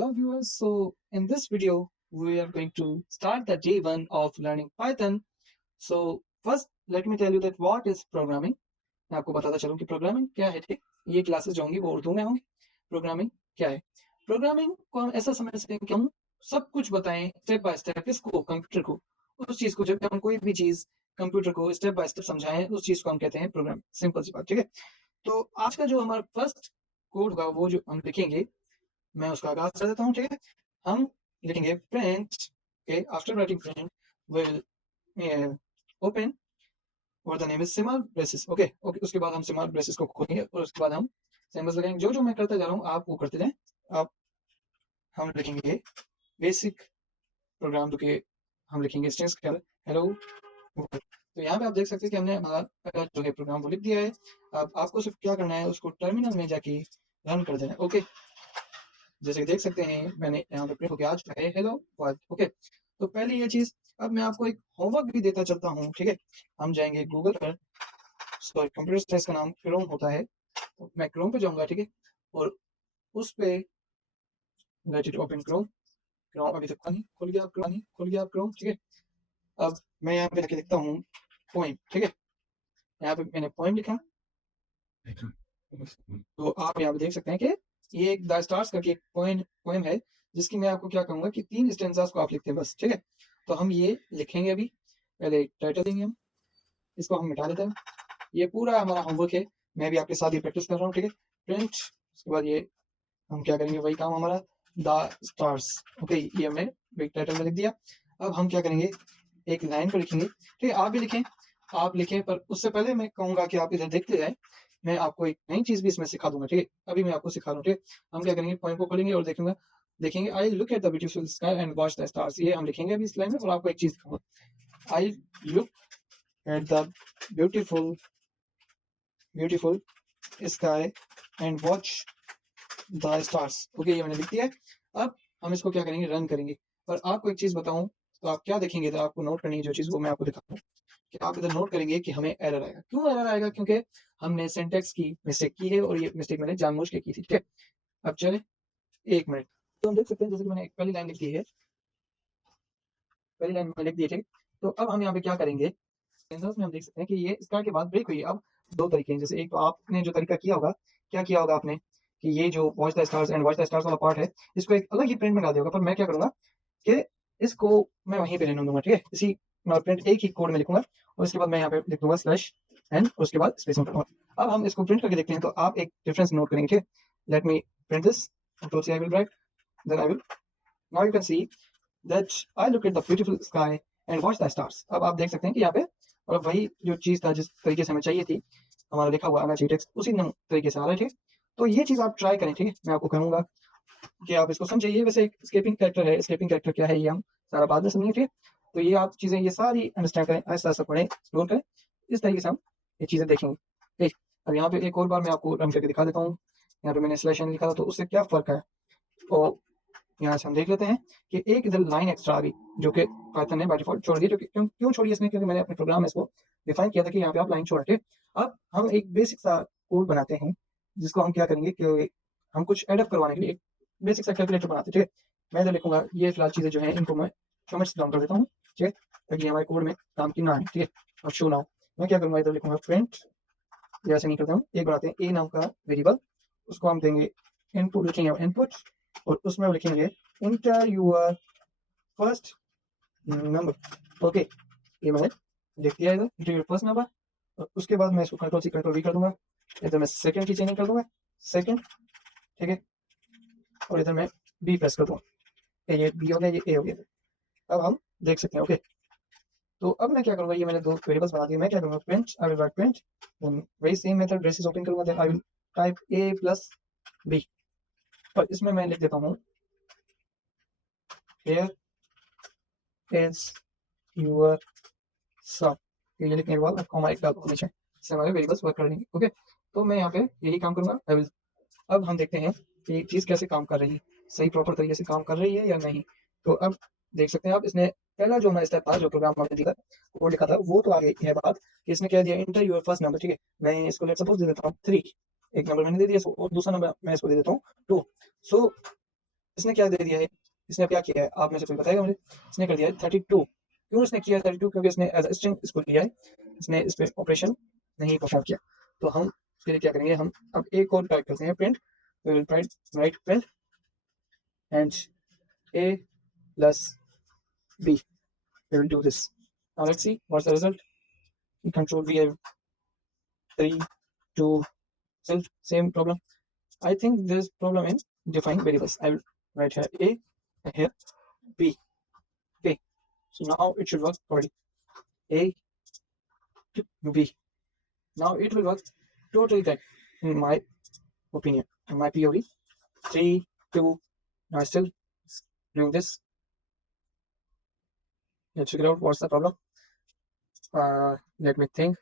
Hello viewers, so in this video we are going to start the day one of learning Python. So first let me tell you that what is programming. मैं आपको बताता चलूं कि programming क्या है। ठीक, ये classes जो होंगी वो उर्दू में होंगी। प्रोग्रामिंग क्या है? प्रोग्रामिंग को हम ऐसा समझ सकते हैं कि हम सब कुछ बताएं स्टेप बाय स्टेप इसको कंप्यूटर को, उस चीज को जब हम कोई भी चीज कंप्यूटर को स्टेप बाय स्टेप समझाएं उस चीज को हम कहते हैं प्रोग्राम। सिंपल सी बात, ठीक है। तो आज का जो हमारा फर्स्ट कोड होगा वो जो हम लिखेंगे, मैं उसका आगाज कर देता हूँ। ठीक है, हम लिखेंगे print. Okay, after writing print will open or the name is small braces. Okay, उसके बाद हम सिमल ब्रेसेस को खोलेंगे और उसके बाद हम सिंबल्स लगाएंगे। जो जो मैं करता जा रहा हूँ आप वो करते जाएं। अब हम लिखेंगे बेसिक प्रोग्राम, जो कि हम लिखेंगे स्ट्रिंग्स हेलो। तो यहाँ पे आप देख सकते हैं कि हमने हमारा जो है प्रोग्राम वो लिख दिया है। अब आपको सिर्फ क्या करना है, उसको टर्मिनल में जाके रन कर देना है। ओके, जैसे देख सकते हैं मैंने यहाँ पे प्रिंट होके आ चुका है हेलो वर्ल्ड। ओके, तो पहले ये चीज, अब मैं आपको एक होमवर्क भी देता चलता हूँ। ठीक है, हम जाएंगे गूगल पर, सॉरी कंप्यूटर साइंस का नाम क्रोम होता है, तो मैं क्रोम पे जाऊंगा। ठीक है, और उस पे let it open Chrome. Chrome अभी तक नहीं खुल गया, क्रोम। ठीक है, अब मैं यहाँ पे जाके लिखता हूँ पोइम। ठीक है, यहाँ पे मैंने पोइम लिखा, तो आप यहाँ पे देख सकते हैं कि ये एक द स्टार्स करके एक पोएम है, जिसकी मैं आपको क्या कहूंगा कि 3 स्टेंजास को आप लिखते हैं बस। ठीक है, तो हम ये लिखेंगे। अभी पहले टाइटल देंगे, हम इसको हम मिटा देते हैं। ये पूरा हमारा होमवर्क है, मैं भी आपके साथ ये प्रैक्टिस कर रहा हूँ। ठीक है, प्रिंट, उसके बाद ये हम क्या करेंगे, वही काम हमारा द स्टार्स। ओके, ये हमने बिग टाइटल में लिख दिया। अब हम क्या करेंगे, एक लाइन को लिखेंगे। ठीक है, आप भी लिखें, आप लिखें, पर उससे पहले मैं कहूंगा कि आप इधर देखते जाए, मैं आपको एक नई चीज भी इसमें सिखा दूंगा। ठीक है, अभी मैं आपको सिखा रहा हूँ। ठीक है, हम क्या करेंगे, पॉइंट को खोलेंगे और देखेंगे आई look at the beautiful sky and watch the stars. ये हम लिखेंगे अभी इस लाइन में, और आपको एक चीज दिखाऊंगा, आई look at the beautiful sky and watch the stars. Okay, ये मैंने लिख दिया है। अब हम इसको क्या करेंगे, रन करेंगे। पर आपको एक चीज बताऊं, तो आप क्या देखेंगे, तो आपको नोट करनी है जो चीज, वो मैं आपको दिखाऊं कि आप इधर नोट करेंगे कि हमें एरर आएगा। क्यों एरर आएगा? क्योंकि हमने सिंटैक्स की मिस्टेक की है, और ये मिस्टेक मैंने जानबूझ के की थी। ठीक है, अब चले 1 मिनट। तो हम देख सकते हैं, जैसे कि मैंने एक पहली लाइन लिख दी है, पहली लाइन मैंने लिख दी है। ठीक, तो अब हम यहाँ पे क्या करेंगे, में हम देख सकते हैं कि ये स्टार के बाद ब्रेक हुई है। अब 2 तरीके हैं, जैसे एक तो आपने जो तरीका किया होगा, क्या किया होगा आपने कि ये जो watch the stars and watch the stars वाला पार्ट है, इसको एक अलग ही प्रिंट में डाल दिया होगा। पर मैं क्या करूंगा कि इसको मैं वहीं पे रहने दूंगा। ठीक है, इसी प्रिंट एक ही कोड में लिखूंगा, और उसके बाद मैं यहाँ पे लिख दूंगा स्लैश एन, उसके बाद स्पेस में करूंगा। अब हम इसको प्रिंट करके देखते हैं, तो आप एक डिफरेंस नोट करेंगे। ठीक है, let me print this, control C, I will write, then I will, now you can see that I look at the beautiful sky and watch the stars. अब आप देख सकते हैं कि यहाँ पे, और वही जो चीज था जिस तरीके से हमें चाहिए थी, हमारा लिखा हुआ आना चाहिए टेक्स्ट, उसी तरीके से आ रहा है। ठीक है, तो ये चीज आप ट्राई करें। ठीक है, मैं आपको कहूंगा कि आप इसको समझिए। ये वैसे एक स्केपिंग कैरेक्टर है, स्केपिंग कैरेक्टर क्या है ये हम सारा बाद में समझेंगे। ठीक है, तो ये आप चीजें ये सारी अंडरस्टैंड करें, ऐसा ऐसा पढ़ें, एक्सप्लोर करें, इस तरीके से हम ये चीजें देखेंगे। ठीक, अब यहाँ पे एक और बार मैं आपको रन करके दिखा देता हूँ। यहाँ पे मैंने स्लैश लिखा था, तो उससे क्या फर्क है, तो यहाँ से हम देख लेते हैं कि एक इधर लाइन एक्स्ट्रा आ गई, जो कि पाइथन ने बाय डिफॉल्ट छोड़ दी। क्यों छोड़ी इसने, क्योंकि मैंने अपने प्रोग्राम में इसको डिफाइन किया था कि यहाँ पे आप लाइन छोड़। अब हम एक बेसिक सा कोड बनाते हैं, जिसको हम क्या करेंगे कि हम कुछ एडअप करवाने के लिए एक बेसिक सा कैलकुलेटर बनाते हैं। ठीक है, मैं इधर लिखूंगा ये फिलहाल चीजें जो है इनको मैं कमेंट्स डाउन कर देता हूँ। ठीक है, ताकि हमारे कोड में काम की ना है। ठीक है, और शो नाउ मैं क्या करूंगा, इधर लिखूंगा प्रिंट, जैसे नहीं करता हूँ, एक बनाते हैं ए नाम का वेरिएबल, उसको हम देंगे इनपुट, लिखेंगे इनपुट, और उसमें लिखेंगे enter your first number. Okay, ये मैंने लिख दिया इधर, इंटर यूर फर्स्ट नंबर, और उसके बाद मैं इसको कंट्रोल सी कंट्रोल वी कर दूंगा। इधर मैं सेकंड की चेंजिंग कर दूंगा, सेकंड। ठीक है, और इधर मैं बी प्रेस कर दूंगा, ये बी हो गया, ये ए हो गया। अब हम देख सकते हैं। ओके, तो अब मैं क्या करूंगा, ये मैंने 2 वेरिएबल्स बना दिए। मैं क्या करूंगा, print, I will write print, then वही सेम मेथड ब्रेसेस ओपन करूंगा, then I will type a plus b, और इसमें मैं लिख देता हूँ हियर इज योर सब। ये लिखने के बाद कॉमा एक डाल दूंगा नीचे, इससे हमारे वेरिएबल्स वर्क कर लेंगे। ओके, तो मैं यहाँ पे यही काम करूंगा, आई विल। अब हम देखते हैं कि चीज कैसे काम कर रही है, सही प्रॉपर तरीके से काम कर रही है या नहीं। तो अब देख सकते हैं आप, इसने पहला जो हमारा स्टेप था, जो प्रोग्राम हमने दिखा कोड लिखा था, वो तो आ गई है बात कि इसने क्या दिया, इंटर यूर फर्स्ट नंबर। ठीक है, मैं इसको लेट सपोज दे देता हूँ 3, एक नंबर मैंने दे दिया इसको, और दूसरा नंबर मैं इसको दे देता हूँ 2। सो इसने क्या दे दिया है, इसने क्या किया है, आप में से कोई बताएगा मुझे? इसने कर दिया है 32। क्यों इसने किया है 32? क्योंकि इसने एज अ स्ट्रिंग इसको लिया है, इसने इस पे ऑपरेशन नहीं परफॉर्म किया। तो हम इसके लिए क्या करेंगे, हम अब एक और टाइप करते हैं print, we will write print and a plus b, we will do this. Now let's see what's the result. In control we have 3 2 still same problem. I think this problem in defining variables. I will write here a and here b. Okay, so now it should work already. A to b. Now it will work totally correct in my opinion, in my POV. 3 2. Now still doing this. Let's figure out what's the problem. Let me think.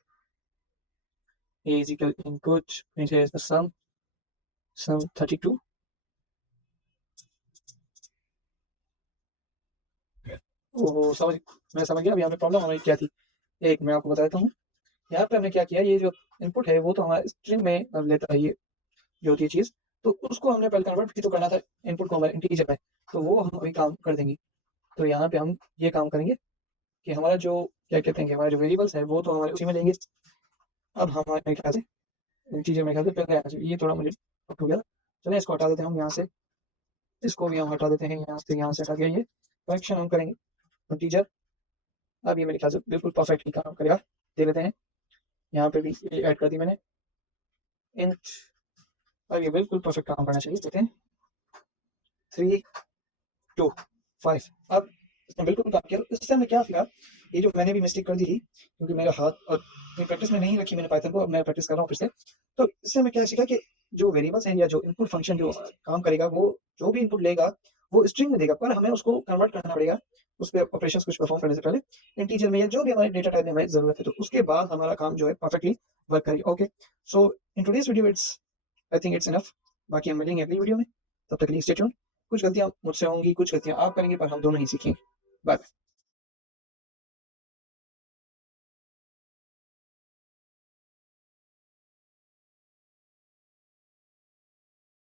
A is equal input, and here is the sum 32. ओहो, मैं समझ गया अब यहाँ पे problem हमारी क्या थी। एक मैं आपको बता देता हूँ, यहाँ पे हमने क्या किया, ये जो इनपुट है वो तो हमारा स्ट्रिंग में लेता है, ये जो होती है चीज़, तो उसको हमने पहले कन्वर्ट भी तो करना था इनपुट को हमारे इंटीजर में, तो वो हम अभी काम कर देंगे। तो यहाँ पे हम ये काम करेंगे कि हमारा जो क्या कहते हैं कि हमारे जो वेरिएबल्स है वो तो हमारे उसी में लेंगे। अब हमारे मेरे ख्याल से इंटीजर में ख्याल से पहले आना चाहिए, ये थोड़ा मुझे हो गया। चलिए इसको हटा देते हैं हम यहाँ से, इसको भी हम हटा देते हैं यहाँ से हटा दिया, ये करेक्शन हम करेंगे इंटीजर। अब ये मेरे ख्याल से बिल्कुल परफेक्टली काम करेगा। दे लेते हैं, यहाँ पे भी ऐड कर दी मैंने इंट, अब ये बिल्कुल परफेक्ट काम करना चाहिए। देते हैं 3 2 5। अब इसने बिल्कुल काम किया। इससे हमें क्या सीखा, ये जो मैंने भी मिस्टेक कर दी थी क्योंकि मेरा हाथ और प्रैक्टिस में नहीं रखी मैंने पाइथन को, अब मैं प्रैक्टिस कर रहा हूँ फिर से। तो इससे हमें क्या सीखा कि जो वेरिएबल्स हैं या जो इनपुट फंक्शन जो काम करेगा, वो जो भी इनपुट लेगा वो स्ट्रिंग में देगा, पर हमें उसको कन्वर्ट करना पड़ेगा उस पे ऑपरेशंस कुछ परफॉर्म करने से पहले इंटीजर में, या जो भी हमारे डेटा टाइप में हमें जरूरत है, तो उसके बाद हमारा काम जो है परफेक्टली वर्क करेगा। Okay, so in today's video it's, I think it's enough. बाकी हम मिलेंगे अगली वीडियो में, तब तक के लिए स्टे ट्यून्ड। कुछ गलतियां मुझसे होंगी, कुछ गलतियां आप करेंगे, पर हम दोनों ही सीखेंगे। बाय।